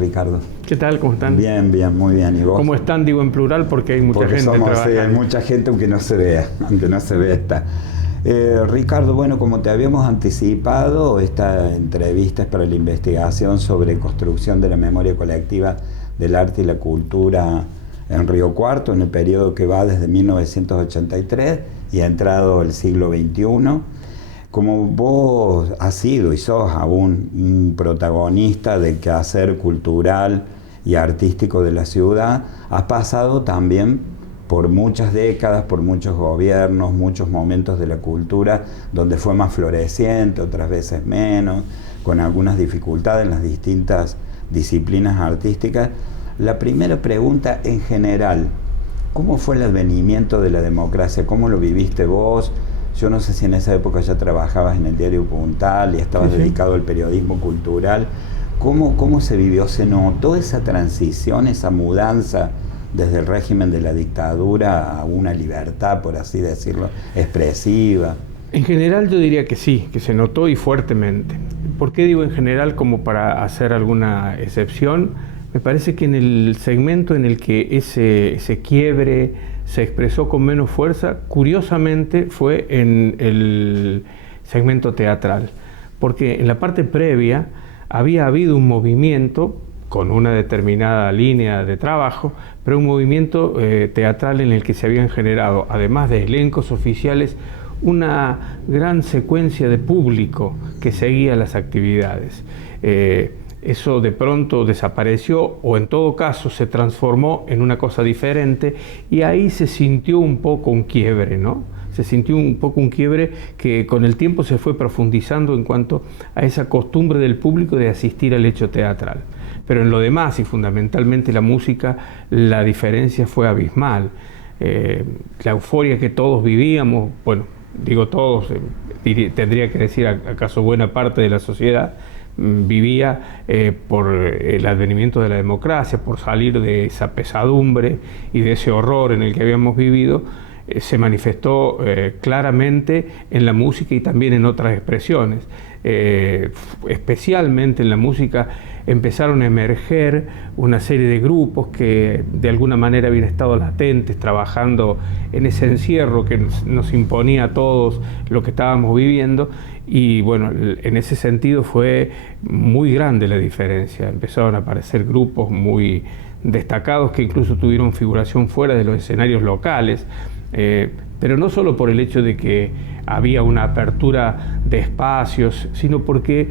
Ricardo? ¿Qué tal? ¿Cómo están? Bien, bien, muy bien. ¿Y vos? ¿Cómo están? Digo en plural porque hay mucha gente trabajando. Sí, hay mucha gente aunque no se vea, esta. Ricardo, bueno, como te habíamos anticipado, esta entrevista es para la investigación sobre construcción de la memoria colectiva del arte y la cultura en Río Cuarto, en el periodo que va desde 1983 y ha entrado el siglo XXI. Como vos has sido y sos aún un protagonista del quehacer cultural y artístico de la ciudad, has pasado también por muchas décadas, por muchos gobiernos, muchos momentos de la cultura donde fue más floreciente, otras veces menos, con algunas dificultades en las distintas disciplinas artísticas. La primera pregunta en general, ¿cómo fue el advenimiento de la democracia? ¿Cómo lo viviste vos? Yo no sé si en esa época ya trabajabas en el diario Puntal y estabas dedicado al periodismo cultural. ¿Cómo se vivió? ¿Se notó esa transición, esa mudanza desde el régimen de la dictadura a una libertad, por así decirlo, expresiva? En general yo diría que sí, que se notó y fuertemente. ¿Por qué digo en general como para hacer alguna excepción? Me parece que en el segmento en el que ese quiebre se expresó con menos fuerza, curiosamente fue en el segmento teatral, porque en la parte previa había habido un movimiento con una determinada línea de trabajo, pero un movimiento teatral en el que se habían generado, además de elencos oficiales, una gran secuencia de público que seguía las actividades. Eso de pronto desapareció o en todo caso se transformó en una cosa diferente y ahí se sintió un poco un quiebre, ¿no? Se sintió un poco un quiebre que con el tiempo se fue profundizando en cuanto a esa costumbre del público de asistir al hecho teatral. Pero en lo demás y fundamentalmente la música, la diferencia fue abismal. La euforia que todos vivíamos, bueno, digo todos, tendría que decir acaso buena parte de la sociedad, vivía por el advenimiento de la democracia, por salir de esa pesadumbre y de ese horror en el que habíamos vivido, se manifestó claramente en la música y también en otras expresiones. Especialmente en la música empezaron a emerger una serie de grupos que de alguna manera habían estado latentes, trabajando en ese encierro que nos imponía a todos lo que estábamos viviendo, y bueno, en ese sentido fue muy grande la diferencia. Empezaron a aparecer grupos muy destacados que incluso tuvieron figuración fuera de los escenarios locales, pero no solo por el hecho de que había una apertura de espacios, sino porque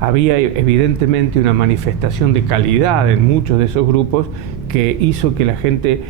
había evidentemente una manifestación de calidad en muchos de esos grupos que hizo que la gente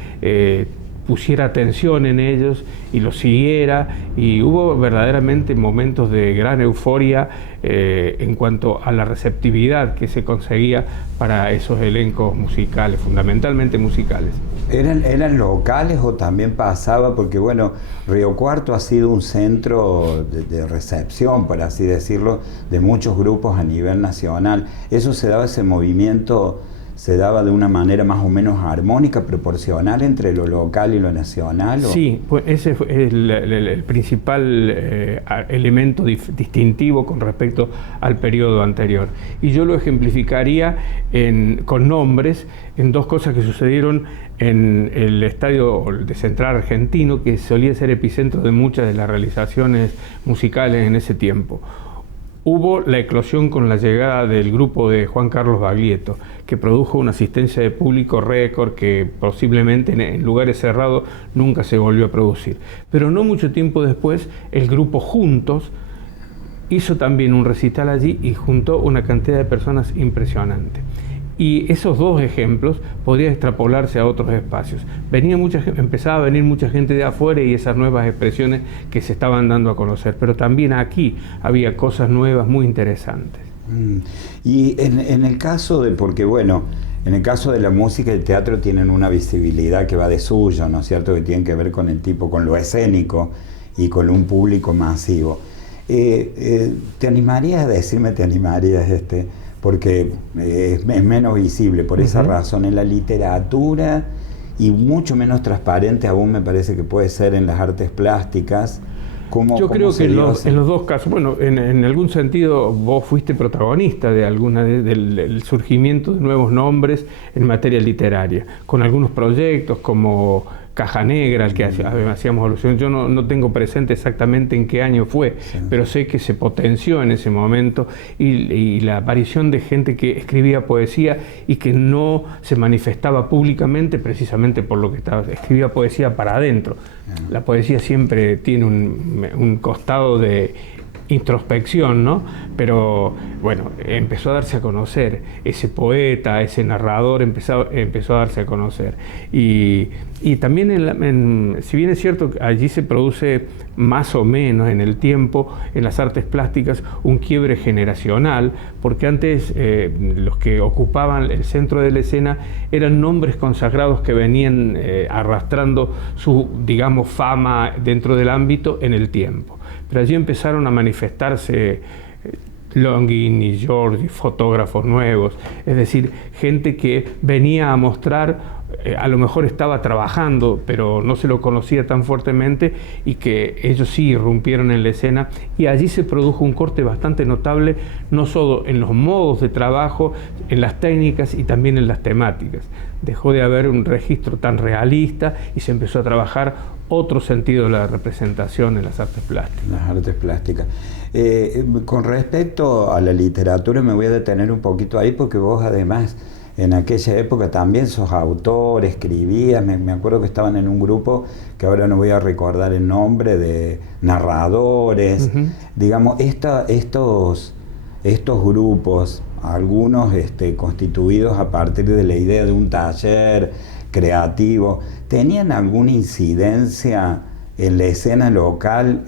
pusiera atención en ellos y los siguiera, y hubo verdaderamente momentos de gran euforia en cuanto a la receptividad que se conseguía para esos elencos musicales, fundamentalmente musicales. ¿Eran locales o también pasaba? Porque bueno, Río Cuarto ha sido un centro de recepción, por así decirlo, de muchos grupos a nivel nacional. ¿Eso se daba, ese movimiento, se daba de una manera más o menos armónica, proporcional entre lo local y lo nacional? ¿O? Sí, pues ese fue el principal elemento distintivo con respecto al periodo anterior. Y yo lo ejemplificaría con nombres en dos cosas que sucedieron en el estadio de Central Argentino, que solía ser epicentro de muchas de las realizaciones musicales en ese tiempo. Hubo la eclosión con la llegada del grupo de Juan Carlos Baglietto, que produjo una asistencia de público récord que posiblemente en lugares cerrados nunca se volvió a producir. Pero no mucho tiempo después, el grupo Juntos hizo también un recital allí y juntó una cantidad de personas impresionante. Y esos dos ejemplos podrían extrapolarse a otros espacios. Empezaba a venir mucha gente de afuera y esas nuevas expresiones que se estaban dando a conocer, pero también aquí había cosas nuevas muy interesantes. Y en el caso de, porque bueno, en el caso de la música y el teatro tienen una visibilidad que va de suyo, ¿no es cierto?, que tienen que ver con el tipo, con lo escénico y con un público masivo. ¿Te animarías a decirme, porque es menos visible por esa razón en la literatura y mucho menos transparente aún me parece que puede ser en las artes plásticas? Yo creo que en los dos casos, bueno, en algún sentido vos fuiste protagonista de del surgimiento de nuevos nombres en materia literaria, con algunos proyectos como Caja Negra, al que hacíamos alusión. Yo no tengo presente exactamente en qué año fue, sí, pero sé que se potenció en ese momento y la aparición de gente que escribía poesía y que no se manifestaba públicamente precisamente por lo que escribía poesía para adentro. La poesía siempre tiene un costado de introspección, ¿no? Pero bueno, empezó a darse a conocer ese poeta, ese narrador, empezó a darse a conocer. Y también, si bien es cierto que allí se produce más o menos en el tiempo, en las artes plásticas, un quiebre generacional, porque antes los que ocupaban el centro de la escena eran nombres consagrados que venían arrastrando su, digamos, fama dentro del ámbito en el tiempo. Pero allí empezaron a manifestarse Longin y Giorgi, fotógrafos nuevos, es decir, gente que venía a mostrar, a lo mejor estaba trabajando, pero no se lo conocía tan fuertemente, y que ellos sí irrumpieron en la escena, y allí se produjo un corte bastante notable, no solo en los modos de trabajo, en las técnicas y también en las temáticas. Dejó de haber un registro tan realista y se empezó a trabajar otro sentido de la representación en las artes plásticas. Las artes plásticas. Con respecto a la literatura me voy a detener un poquito ahí, porque vos además en aquella época también sos autor, escribías, me acuerdo que estaban en un grupo que ahora no voy a recordar el nombre, de narradores. Digamos, estos grupos, algunos constituidos a partir de la idea de un taller creativo, ¿tenían alguna incidencia en la escena local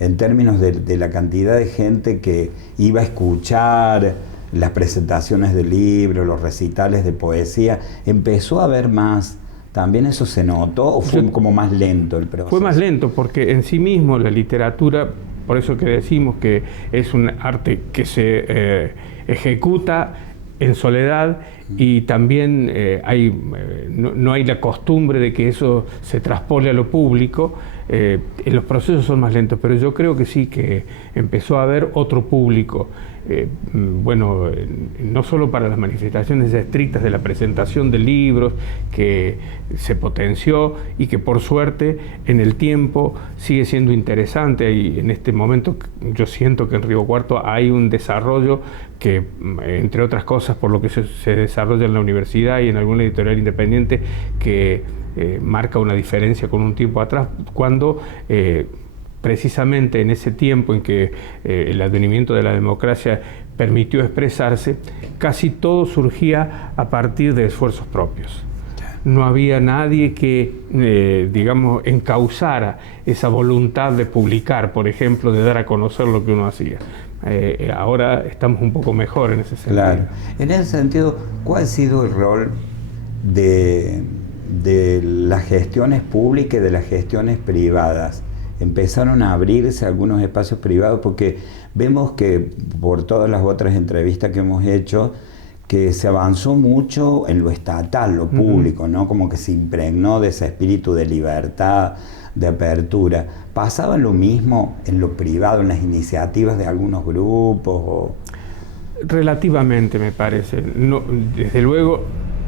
en términos de la cantidad de gente que iba a escuchar las presentaciones de libros, los recitales de poesía? ¿Empezó a haber más? ¿También eso se notó o fue como más lento el proceso? Fue más lento porque en sí mismo la literatura, por eso que decimos que es un arte que se ejecuta en soledad, y también no hay la costumbre de que eso se traspole a lo público. Los procesos son más lentos, pero yo creo que sí, que empezó a haber otro público. Bueno, no solo para las manifestaciones estrictas de la presentación de libros, que se potenció y que por suerte en el tiempo sigue siendo interesante, y en este momento yo siento que en Río Cuarto hay un desarrollo que, entre otras cosas, por lo que se desarrolla en la universidad y en alguna editorial independiente, que marca una diferencia con un tiempo atrás, cuando precisamente en ese tiempo en que el advenimiento de la democracia permitió expresarse, casi todo surgía a partir de esfuerzos propios. No había nadie que, digamos, encauzara esa voluntad de publicar, por ejemplo, de dar a conocer lo que uno hacía. Ahora estamos un poco mejor en ese sentido. Claro. En ese sentido, ¿cuál ha sido el rol de las gestiones públicas y de las gestiones privadas? Empezaron a abrirse algunos espacios privados, porque vemos que por todas las otras entrevistas que hemos hecho, que se avanzó mucho en lo estatal, lo público, ¿no? Como que se impregnó de ese espíritu de libertad, de apertura. ¿Pasaba lo mismo en lo privado, en las iniciativas de algunos grupos? Relativamente, me parece. No, desde luego,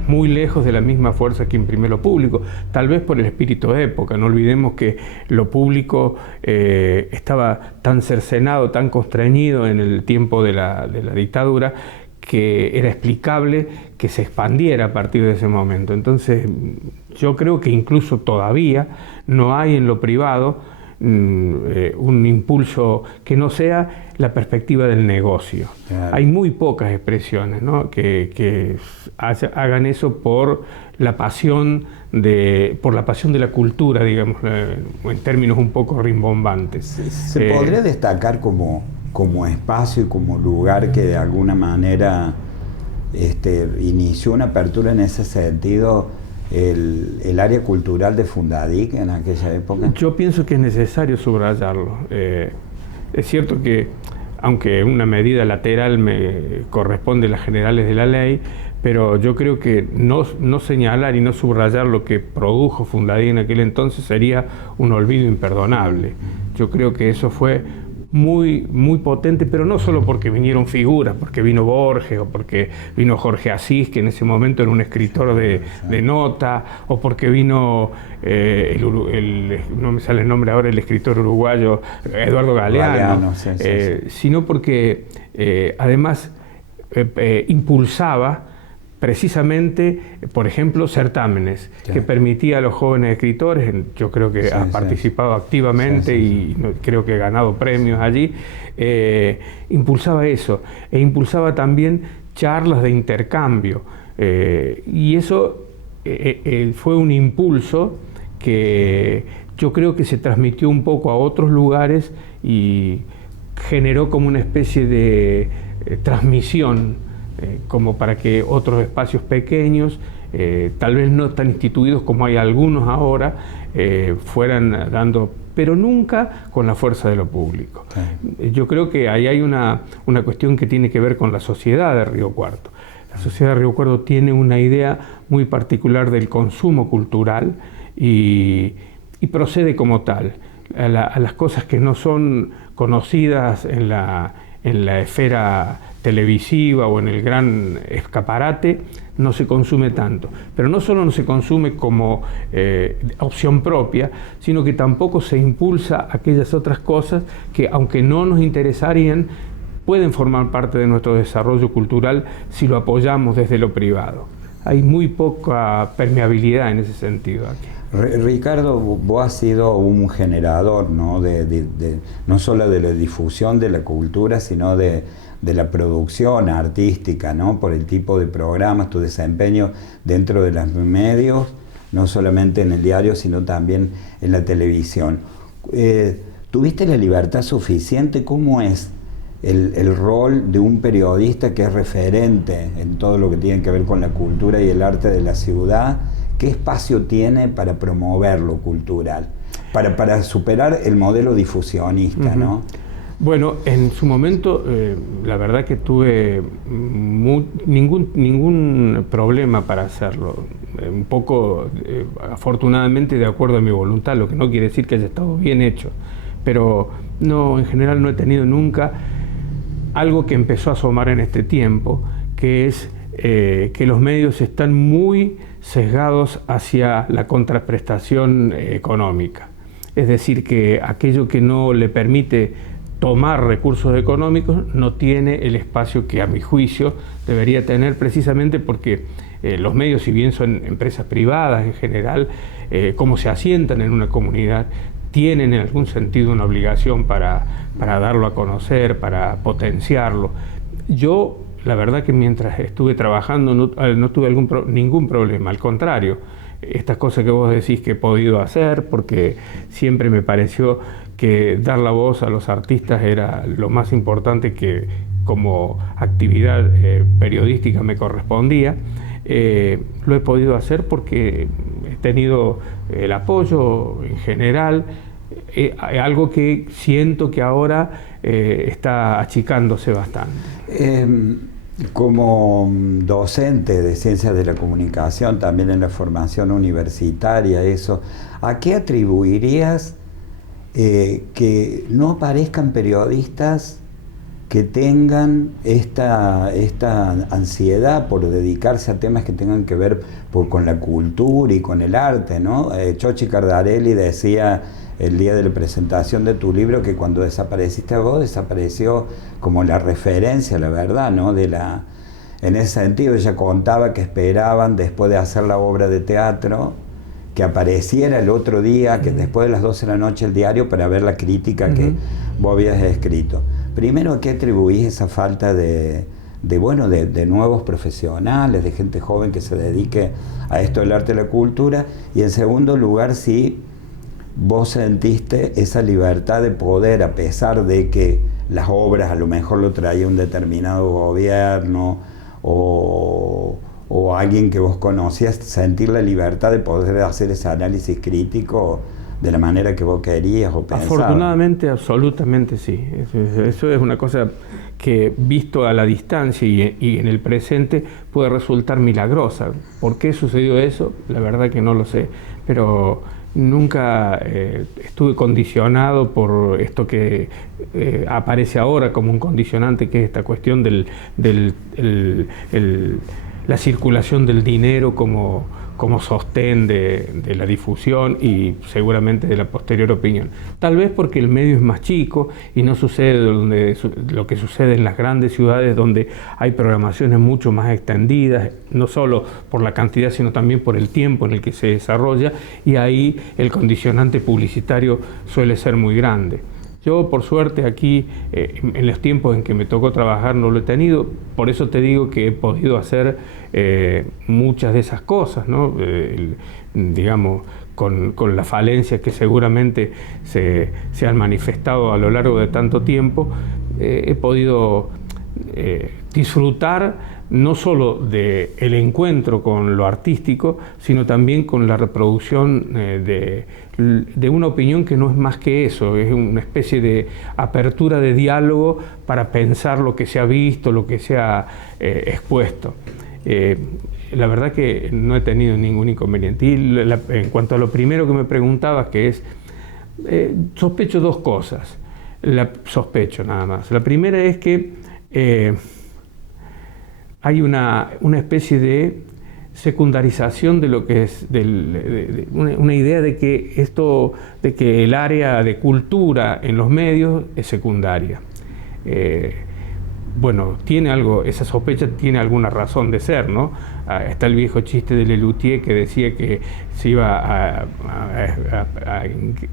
muy lejos de la misma fuerza que imprimió lo público, tal vez por el espíritu de época. No olvidemos que lo público estaba tan cercenado, tan constreñido en el tiempo de la dictadura, que era explicable que se expandiera a partir de ese momento. Entonces, yo creo que incluso todavía no hay en lo privado un impulso que no sea la perspectiva del negocio. Claro. Hay muy pocas expresiones, ¿no?, que hagan eso por la pasión de la cultura, digamos, en términos un poco rimbombantes. ¿Se podría destacar como espacio y como lugar que de alguna manera inició una apertura en ese sentido, el área cultural de Fundadic en aquella época? Yo pienso que es necesario subrayarlo. Es cierto que, aunque en una medida lateral me corresponde a las generales de la ley, pero yo creo que no señalar y no subrayar lo que produjo Fundadic en aquel entonces sería un olvido imperdonable. Yo creo que eso fue muy, muy potente, pero no solo porque vinieron figuras, porque vino Borges o porque vino Jorge Asís, que en ese momento era un escritor de nota, o porque vino, no me sale el nombre ahora, el escritor uruguayo Eduardo Galeano, sino porque además impulsaba precisamente, por ejemplo, certámenes, que permitía a los jóvenes escritores, yo creo que ha participado activamente y creo que ha ganado premios allí, impulsaba eso, e impulsaba también charlas de intercambio, y eso fue un impulso que yo creo que se transmitió un poco a otros lugares y generó como una especie de transmisión, como para que otros espacios pequeños, tal vez no tan instituidos como hay algunos ahora, fueran dando, pero nunca con la fuerza de lo público. Yo creo que ahí hay una cuestión que tiene que ver con la sociedad de Río Cuarto. La sociedad de Río Cuarto tiene una idea muy particular del consumo cultural y procede como tal. A las cosas que no son conocidas en la esfera televisiva o en el gran escaparate, no se consume tanto. Pero no solo no se consume como opción propia, sino que tampoco se impulsa aquellas otras cosas que, aunque no nos interesarían, pueden formar parte de nuestro desarrollo cultural si lo apoyamos desde lo privado. Hay muy poca permeabilidad en ese sentido aquí. Ricardo, vos has sido un generador, ¿no? No solo de la difusión de la cultura, sino de la producción artística, ¿no? Por el tipo de programas, tu desempeño dentro de los medios, no solamente en el diario, sino también en la televisión. ¿Tuviste la libertad suficiente? ¿Cómo es el rol de un periodista que es referente en todo lo que tiene que ver con la cultura y el arte de la ciudad? ¿Qué espacio tiene para promover lo cultural? Para superar el modelo difusionista, ¿no? Bueno, en su momento, la verdad que tuve ningún problema para hacerlo. Un poco, afortunadamente, de acuerdo a mi voluntad, lo que no quiere decir que haya estado bien hecho. Pero no, en general no he tenido nunca algo que empezó a asomar en este tiempo, que es que los medios están muy sesgados hacia la contraprestación económica. Es decir, que aquello que no le permite tomar recursos económicos no tiene el espacio que, a mi juicio, debería tener, precisamente porque los medios, si bien son empresas privadas en general, como se asientan en una comunidad, tienen en algún sentido una obligación para darlo a conocer, para potenciarlo. Yo, la verdad que mientras estuve trabajando no tuve ningún problema, al contrario, estas cosas que vos decís que he podido hacer, porque siempre me pareció que dar la voz a los artistas era lo más importante que como actividad periodística me correspondía. Lo he podido hacer porque he tenido el apoyo en general, algo que siento que ahora está achicándose bastante. Como docente de Ciencias de la Comunicación, también en la formación universitaria, ¿a qué atribuirías que no aparezcan periodistas que tengan esta ansiedad por dedicarse a temas que tengan que ver con la cultura y con el arte, ¿no? Chochi Cardarelli decía el día de la presentación de tu libro que cuando desapareciste vos, desapareció como la referencia, la verdad, ¿no? En ese sentido, ella contaba que esperaban, después de hacer la obra de teatro, que apareciera el otro día, que después de las 12 de la noche, el diario, para ver la crítica que vos habías escrito. Primero, ¿a qué atribuís esa falta de nuevos profesionales, de gente joven que se dedique a esto del arte y la cultura? Y en segundo lugar, si vos sentiste esa libertad de poder, a pesar de que las obras a lo mejor lo traía un determinado gobierno o alguien que vos conocías, sentir la libertad de poder hacer ese análisis crítico de la manera que vos querías o pensabas. Afortunadamente, absolutamente sí. Eso es una cosa que, visto a la distancia y en el presente, puede resultar milagrosa. ¿Por qué sucedió eso? La verdad que no lo sé, pero nunca estuve condicionado por esto que aparece ahora como un condicionante, que es esta cuestión la circulación del dinero como sostén de la difusión y seguramente de la posterior opinión. Tal vez porque el medio es más chico y no sucede lo que sucede en las grandes ciudades, donde hay programaciones mucho más extendidas, no solo por la cantidad, sino también por el tiempo en el que se desarrolla, y ahí el condicionante publicitario suele ser muy grande. Yo, por suerte, aquí, en los tiempos en que me tocó trabajar, no lo he tenido. Por eso te digo que he podido hacer muchas de esas cosas, ¿no? Digamos, con las falencias que seguramente se han manifestado a lo largo de tanto tiempo, he podido disfrutar no solo del encuentro con lo artístico, sino también con la reproducción de una opinión que no es más que eso, es una especie de apertura de diálogo para pensar lo que se ha visto, lo que se ha expuesto. La verdad que no he tenido ningún inconveniente. Y en cuanto a lo primero que me preguntabas, que es, sospecho dos cosas, sospecho nada más. La primera es que hay una especie de secundarización de lo que es una idea de que el área de cultura en los medios es secundaria. Bueno, esa sospecha tiene alguna razón de ser, ¿no? Está el viejo chiste de Lelutier que decía que se iba a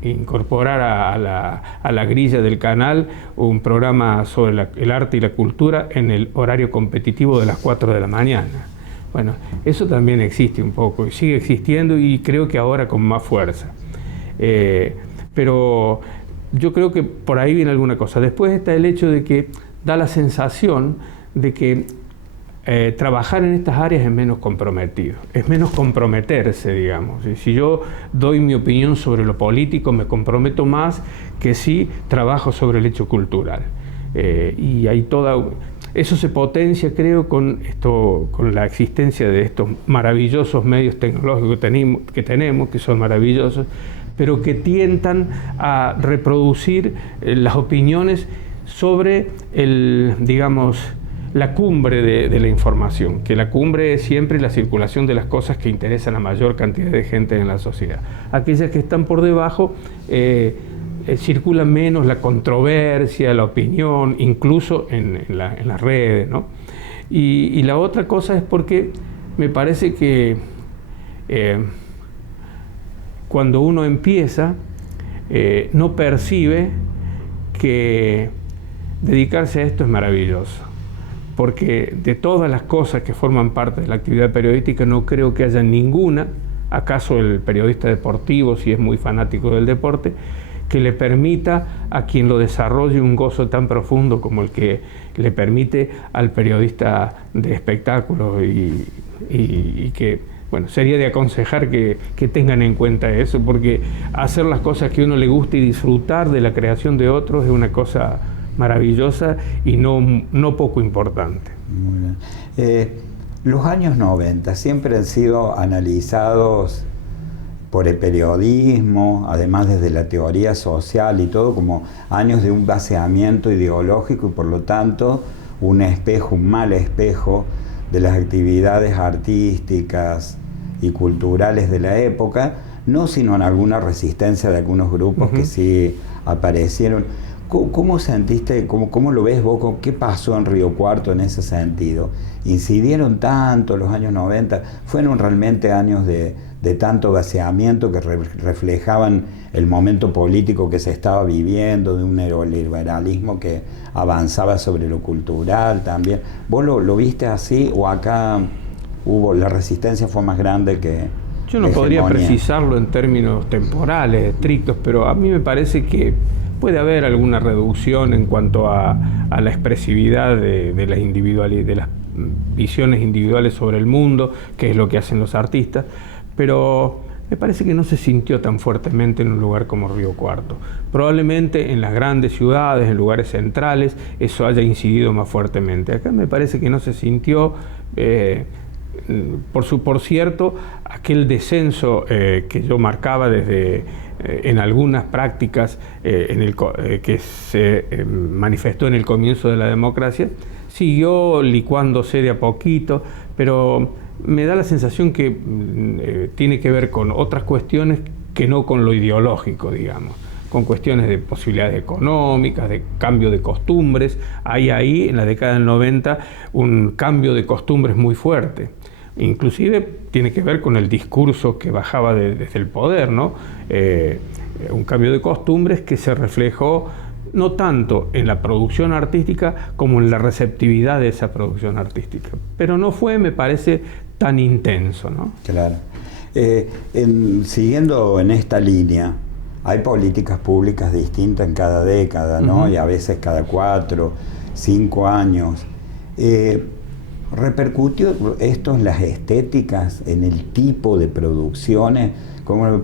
incorporar a la grilla del canal un programa sobre el arte y la cultura en el horario competitivo de las 4 de la mañana. Bueno, eso también existe un poco, y sigue existiendo, y creo que ahora con más fuerza. Pero yo creo que por ahí viene alguna cosa. Después está el hecho de que da la sensación de que trabajar en estas áreas es menos comprometido, es menos comprometerse, digamos. Y si yo doy mi opinión sobre lo político, me comprometo más que si trabajo sobre el hecho cultural. Y hay eso se potencia, creo, con la existencia de estos maravillosos medios tecnológicos que tenemos, que son maravillosos, pero que tientan a reproducir las opiniones sobre la cumbre de la información, que la cumbre es siempre la circulación de las cosas que interesan a mayor cantidad de gente en la sociedad. Aquellas que están por debajo circula menos la controversia, la opinión, incluso en las redes, ¿no? Y la otra cosa es porque me parece que cuando uno empieza, no percibe que dedicarse a esto es maravilloso, porque de todas las cosas que forman parte de la actividad periodística, no creo que haya ninguna, acaso el periodista deportivo, si es muy fanático del deporte, que le permita a quien lo desarrolle un gozo tan profundo como el que le permite al periodista de espectáculos, y que, bueno, sería de aconsejar que tengan en cuenta eso, porque hacer las cosas que a uno le gusta y disfrutar de la creación de otros es una cosa maravillosa y no poco importante. Muy bien. Los años 90 siempre han sido analizados por el periodismo, además desde la teoría social y todo, como años de un vaciamiento ideológico y por lo tanto un mal espejo de las actividades artísticas y culturales de la época, no sino en alguna resistencia de algunos grupos que sí aparecieron. ¿Cómo sentiste, cómo lo ves vos? ¿Qué pasó en Río Cuarto en ese sentido? ¿Incidieron tanto los años 90? ¿Fueron realmente años de tanto vaciamiento que reflejaban el momento político que se estaba viviendo, de un neoliberalismo que avanzaba sobre lo cultural también? ¿Vos lo viste así o acá la resistencia fue más grande que Yo no podría precisarlo en términos temporales, estrictos, pero a mí me parece que puede haber alguna reducción en cuanto a la expresividad de las visiones individuales sobre el mundo, que es lo que hacen los artistas, pero me parece que no se sintió tan fuertemente en un lugar como Río Cuarto. Probablemente en las grandes ciudades, en lugares centrales, eso haya incidido más fuertemente. Acá me parece que no se sintió, por cierto, aquel descenso que yo marcaba desde en algunas prácticas que se manifestó en el comienzo de la democracia, siguió licuándose de a poquito, pero me da la sensación que tiene que ver con otras cuestiones que no con lo ideológico, digamos, con cuestiones de posibilidades económicas, de cambio de costumbres. Hay ahí, en la década del 90, un cambio de costumbres muy fuerte. Inclusive tiene que ver con el discurso que bajaba desde el poder, ¿no? Un cambio de costumbres que se reflejó no tanto en la producción artística como en la receptividad de esa producción artística. Pero no fue, me parece, tan intenso, ¿no? Claro. Siguiendo en esta línea, hay políticas públicas distintas en cada década, ¿no? Y a veces cada 4, 5 años. ¿Repercutió esto en las estéticas, en el tipo de producciones?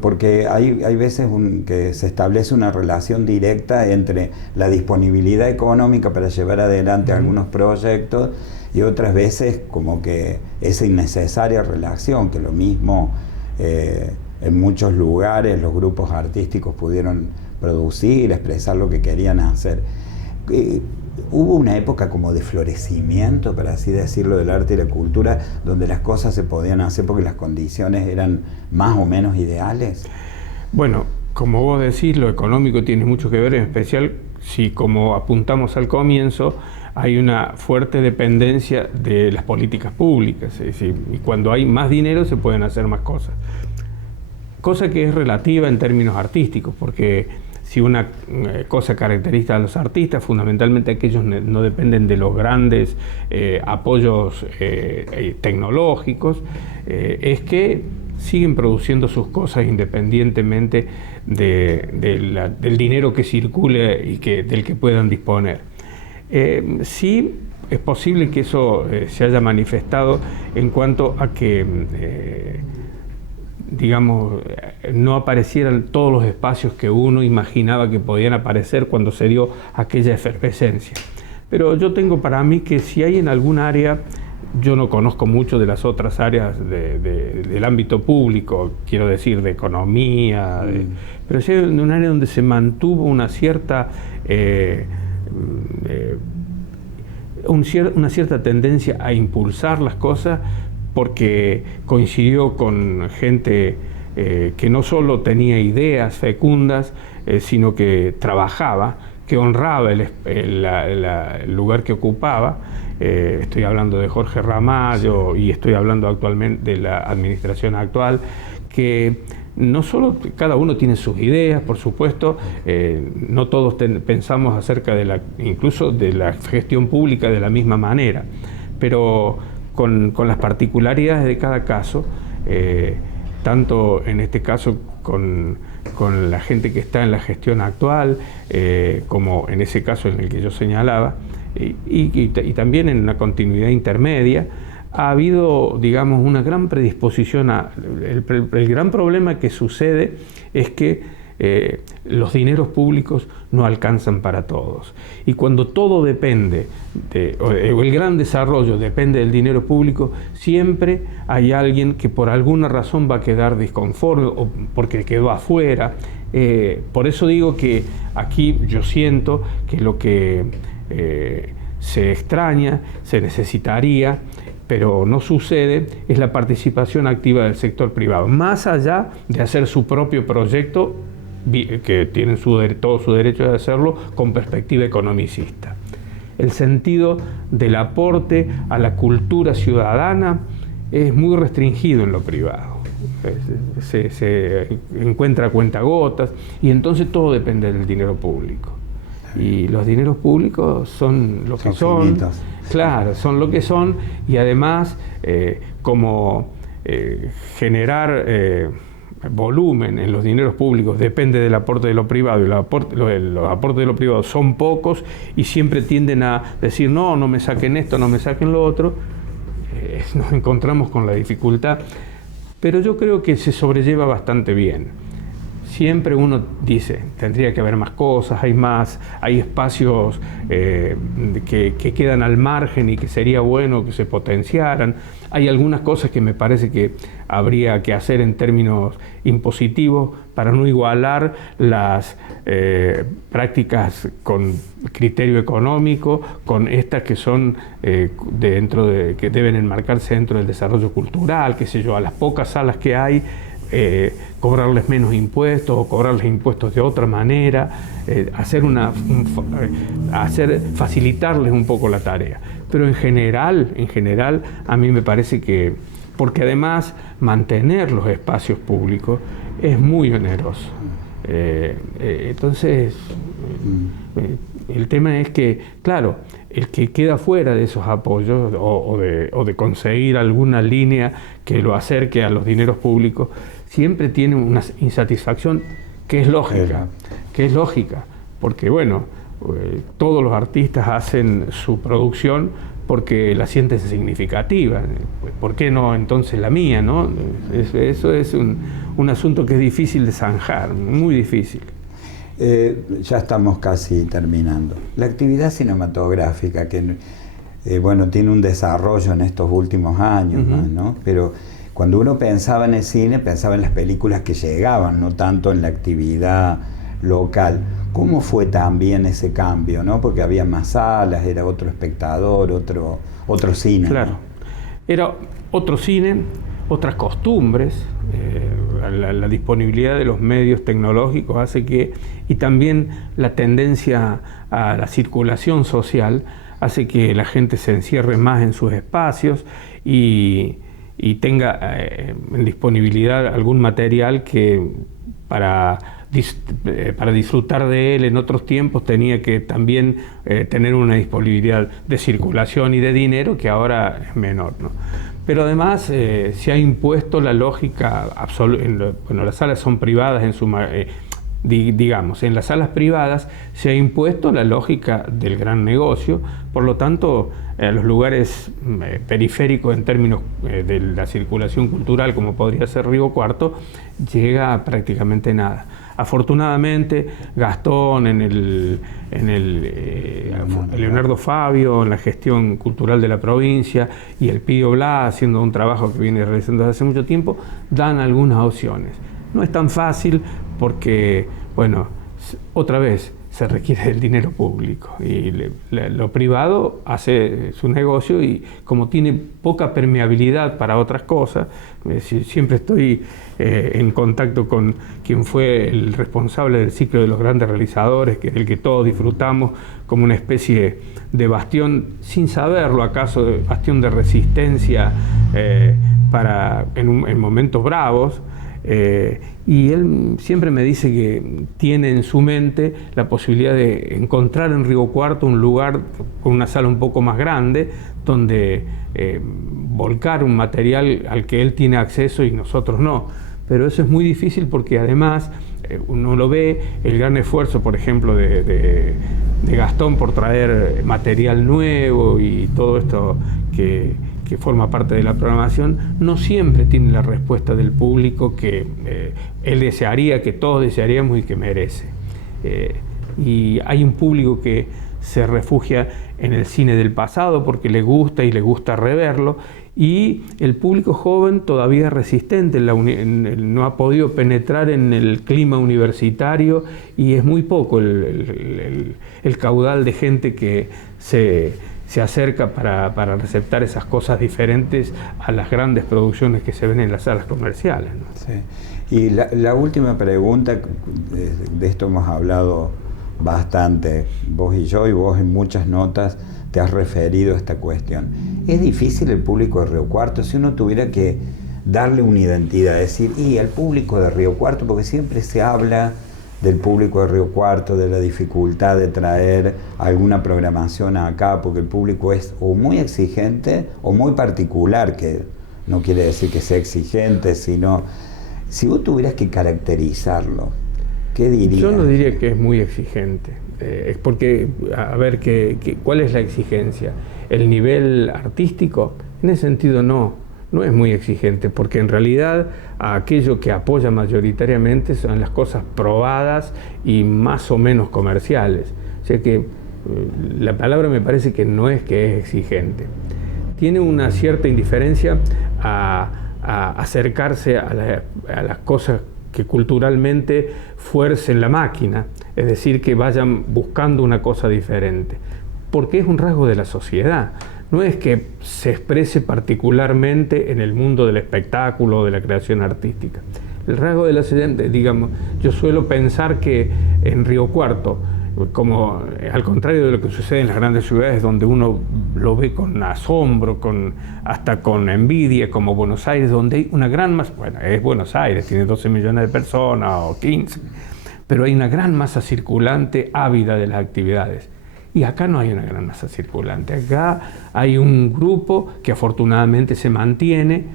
Porque hay veces que se establece una relación directa entre la disponibilidad económica para llevar adelante algunos proyectos y otras veces como que esa innecesaria relación, que lo mismo en muchos lugares los grupos artísticos pudieron producir, expresar lo que querían hacer. Hubo una época como de florecimiento, por así decirlo, del arte y la cultura, donde las cosas se podían hacer porque las condiciones eran más o menos ideales. Bueno, como vos decís, lo económico tiene mucho que ver, en especial si, como apuntamos al comienzo, hay una fuerte dependencia de las políticas públicas, es decir, y cuando hay más dinero se pueden hacer más cosas. Cosa que es relativa en términos artísticos, porque si una cosa caracteriza a los artistas, fundamentalmente aquellos no dependen de los grandes apoyos tecnológicos, es que siguen produciendo sus cosas independientemente del dinero que circule y del que puedan disponer. Sí es posible que eso se haya manifestado en cuanto a que digamos, no aparecieran todos los espacios que uno imaginaba que podían aparecer cuando se dio aquella efervescencia. Pero yo tengo para mí que si hay en algún área, yo no conozco mucho de las otras áreas del ámbito público, quiero decir, de economía, pero si hay un área donde se mantuvo una cierta tendencia a impulsar las cosas, porque coincidió con gente que no solo tenía ideas fecundas, sino que trabajaba, que honraba el lugar que ocupaba. Estoy hablando de Jorge Ramallo y estoy hablando actualmente de la administración actual, que no solo cada uno tiene sus ideas, por supuesto, no todos pensamos acerca incluso de la gestión pública de la misma manera, pero con las particularidades de cada caso, tanto en este caso con la gente que está en la gestión actual, como en ese caso en el que yo señalaba, y también en una continuidad intermedia, ha habido, digamos, una gran predisposición el gran problema que sucede es que los dineros públicos no alcanzan para todos. Y cuando todo depende, o el gran desarrollo depende del dinero público, siempre hay alguien que por alguna razón va a quedar disconforme o porque quedó afuera. Por eso digo que aquí yo siento que lo que se extraña, se necesitaría, pero no sucede, es la participación activa del sector privado, más allá de hacer su propio proyecto, que tienen todo su derecho de hacerlo con perspectiva economicista. El sentido del aporte a la cultura ciudadana es muy restringido en lo privado. Se encuentra a cuentagotas y entonces todo depende del dinero público. Y los dineros públicos son lo que son. Finitos. Claro, son lo que son, y además como generar volumen en los dineros públicos depende del aporte de lo privado, y los aportes de lo privado son pocos y siempre tienden a decir no me saquen esto, no me saquen lo otro. Nos encontramos con la dificultad, pero yo creo que se sobrelleva bastante bien. siempre uno dice, tendría que haber más cosas, hay espacios que quedan al margen y que sería bueno que se potenciaran. Hay algunas cosas que me parece que habría que hacer en términos impositivos para no igualar las prácticas con criterio económico con estas que son que deben enmarcarse dentro del desarrollo cultural, qué sé yo, a las pocas salas que hay, cobrarles menos impuestos o cobrarles impuestos de otra manera, facilitarles un poco la tarea. Pero en general, a mí me parece que, porque además mantener los espacios públicos es muy oneroso. Entonces, el tema es que, claro, el que queda fuera de esos apoyos o de conseguir alguna línea que lo acerque a los dineros públicos, siempre tiene una insatisfacción que es lógica, porque bueno, todos los artistas hacen su producción porque la sienten significativa. ¿Por qué no entonces la mía, no? Eso es un asunto que es difícil de zanjar, muy difícil. Ya estamos casi terminando. La actividad cinematográfica, que bueno, tiene un desarrollo en estos últimos años, ¿no? Pero cuando uno pensaba en el cine, pensaba en las películas que llegaban, no tanto en la actividad local. ¿Cómo fue también ese cambio, no? Porque había más salas, era otro espectador, otro cine. Claro, ¿no? Era otro cine, otras costumbres, la disponibilidad de los medios tecnológicos hace que, y también la tendencia a la circulación social, hace que la gente se encierre más en sus espacios y tenga en disponibilidad algún material que para disfrutar de él en otros tiempos tenía que también tener una disponibilidad de circulación y de dinero que ahora es menor, ¿no? Pero además se ha impuesto la lógica bueno, las salas son privadas digamos, en las salas privadas se ha impuesto la lógica del gran negocio, por lo tanto, los lugares periféricos en términos de la circulación cultural, como podría ser Río Cuarto, llega prácticamente nada. Afortunadamente, Gastón en el Leonardo Fabio, en la gestión cultural de la provincia, y el Pío Blas, haciendo un trabajo que viene realizando desde hace mucho tiempo, dan algunas opciones. No es tan fácil porque, bueno, otra vez, se requiere del dinero público y lo privado hace su negocio y como tiene poca permeabilidad para otras cosas, siempre estoy en contacto con quien fue el responsable del ciclo de los grandes realizadores, que es el que todos disfrutamos como una especie de bastión, sin saberlo acaso, de bastión de resistencia en momentos bravos. Y él siempre me dice que tiene en su mente la posibilidad de encontrar en Río Cuarto un lugar con una sala un poco más grande donde volcar un material al que él tiene acceso y nosotros no. Pero eso es muy difícil porque además uno lo ve, el gran esfuerzo, por ejemplo, de Gastón por traer material nuevo y todo esto que forma parte de la programación, no siempre tiene la respuesta del público que él desearía, que todos desearíamos y que merece. Y hay un público que se refugia en el cine del pasado porque le gusta y le gusta reverlo, y el público joven todavía es resistente, no ha podido penetrar en el clima universitario y es muy poco el caudal de gente que se acerca para receptar esas cosas diferentes a las grandes producciones que se ven en las salas comerciales, ¿no? Sí. Y la última pregunta, de esto hemos hablado bastante, vos y yo, y vos en muchas notas te has referido a esta cuestión. ¿Es difícil el público de Río Cuarto? Si uno tuviera que darle una identidad, decir, y el público de Río Cuarto, porque siempre se habla del público de Río Cuarto, de la dificultad de traer alguna programación acá, porque el público es o muy exigente o muy particular, que no quiere decir que sea exigente, sino, si vos tuvieras que caracterizarlo, ¿qué dirías? Yo no diría que es muy exigente, es porque, a ver, ¿cuál es la exigencia? ¿El nivel artístico? En ese sentido no. no es muy exigente, porque en realidad aquello que apoya mayoritariamente son las cosas probadas y más o menos comerciales. O sea que la palabra me parece que no es que es exigente. Tiene una cierta indiferencia a acercarse a las cosas que culturalmente fuercen la máquina, es decir, que vayan buscando una cosa diferente, porque es un rasgo de la sociedad. No es que se exprese particularmente en el mundo del espectáculo o de la creación artística. El rasgo de la sociedad, digamos, yo suelo pensar que en Río Cuarto, como al contrario de lo que sucede en las grandes ciudades donde uno lo ve con asombro, hasta con envidia, como Buenos Aires, donde hay una gran masa, bueno, es Buenos Aires, tiene 12 millones de personas o 15, pero hay una gran masa circulante ávida de las actividades. Y acá no hay una gran masa circulante, acá hay un grupo que afortunadamente se mantiene,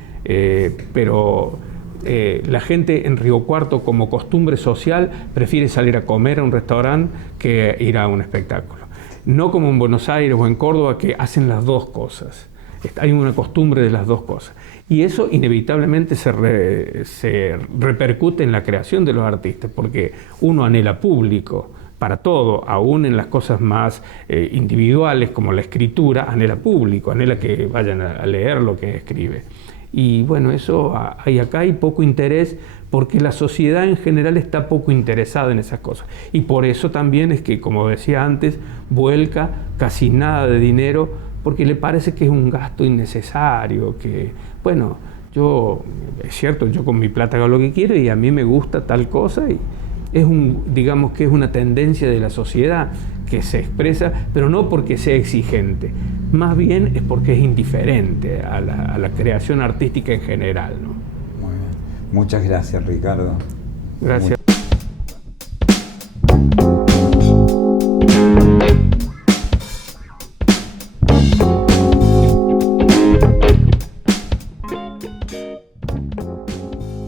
pero la gente en Río Cuarto, como costumbre social, prefiere salir a comer a un restaurante que ir a un espectáculo. No como en Buenos Aires o en Córdoba, que hacen las dos cosas. Hay una costumbre de las dos cosas. Y eso inevitablemente se repercute en la creación de los artistas, porque uno anhela público para todo, aún en las cosas más individuales como la escritura, anhela público, anhela que vayan a leer lo que escribe. Y bueno, eso acá hay poco interés, porque la sociedad en general está poco interesada en esas cosas. Y por eso también es que, como decía antes, vuelca casi nada de dinero, porque le parece que es un gasto innecesario, que, bueno, es cierto, yo con mi plata hago lo que quiero y a mí me gusta tal cosa, y digamos que es una tendencia de la sociedad que se expresa, pero no porque sea exigente, más bien es porque es indiferente a la creación artística en general, ¿no? Muy bien. Muchas gracias, Ricardo. Gracias.